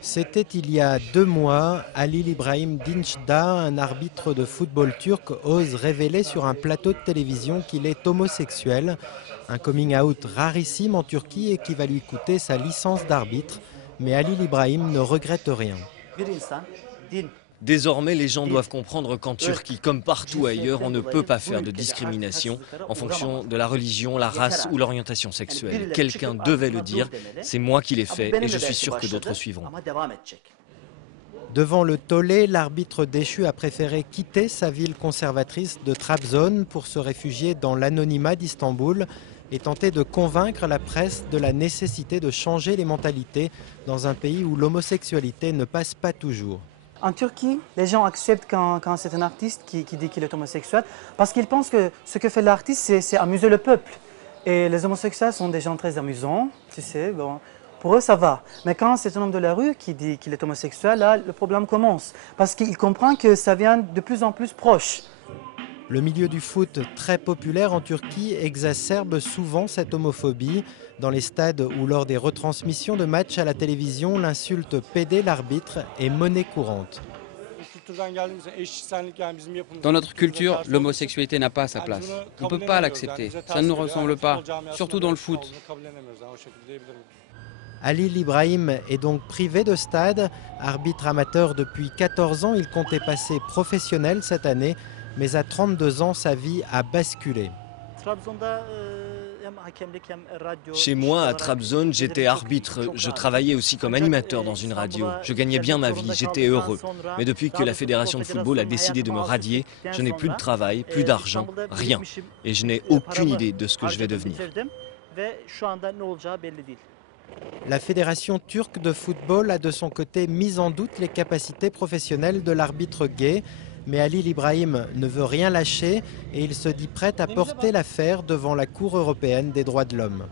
C'était il y a 2 mois, Halil İbrahim Dinçdağ, un arbitre de football turc, ose révéler sur un plateau de télévision qu'il est homosexuel. Un coming out rarissime en Turquie et qui va lui coûter sa licence d'arbitre. Mais Halil İbrahim ne regrette rien. Désormais, les gens doivent comprendre qu'en Turquie, comme partout ailleurs, on ne peut pas faire de discrimination en fonction de la religion, la race ou l'orientation sexuelle. Quelqu'un devait le dire, c'est moi qui l'ai fait et je suis sûr que d'autres suivront. Devant le tollé, l'arbitre déchu a préféré quitter sa ville conservatrice de Trabzon pour se réfugier dans l'anonymat d'Istanbul et tenter de convaincre la presse de la nécessité de changer les mentalités dans un pays où l'homosexualité ne passe pas toujours. En Turquie, les gens acceptent quand c'est un artiste qui dit qu'il est homosexuel parce qu'ils pensent que ce que fait l'artiste, c'est amuser le peuple. Et les homosexuels sont des gens très amusants, tu sais, bon, pour eux ça va. Mais quand c'est un homme de la rue qui dit qu'il est homosexuel, là le problème commence. Parce qu'il comprend que ça vient de plus en plus proche. Le milieu du foot, très populaire en Turquie, exacerbe souvent cette homophobie. Dans les stades ou lors des retransmissions de matchs à la télévision, l'insulte PD l'arbitre est monnaie courante. Dans notre culture, l'homosexualité n'a pas sa place. On ne peut pas l'accepter, ça ne nous ressemble pas, surtout dans le foot. Halil İbrahim est donc privé de stade. Arbitre amateur depuis 14 ans, il comptait passer professionnel cette année. Mais à 32 ans, sa vie a basculé. Chez moi, à Trabzon, j'étais arbitre. Je travaillais aussi comme animateur dans une radio. Je gagnais bien ma vie, j'étais heureux. Mais depuis que la fédération de football a décidé de me radier, je n'ai plus de travail, plus d'argent, rien. Et je n'ai aucune idée de ce que je vais devenir. La fédération turque de football a de son côté mis en doute les capacités professionnelles de l'arbitre gay. Mais Halil İbrahim ne veut rien lâcher et il se dit prêt à porter l'affaire devant la Cour européenne des droits de l'homme.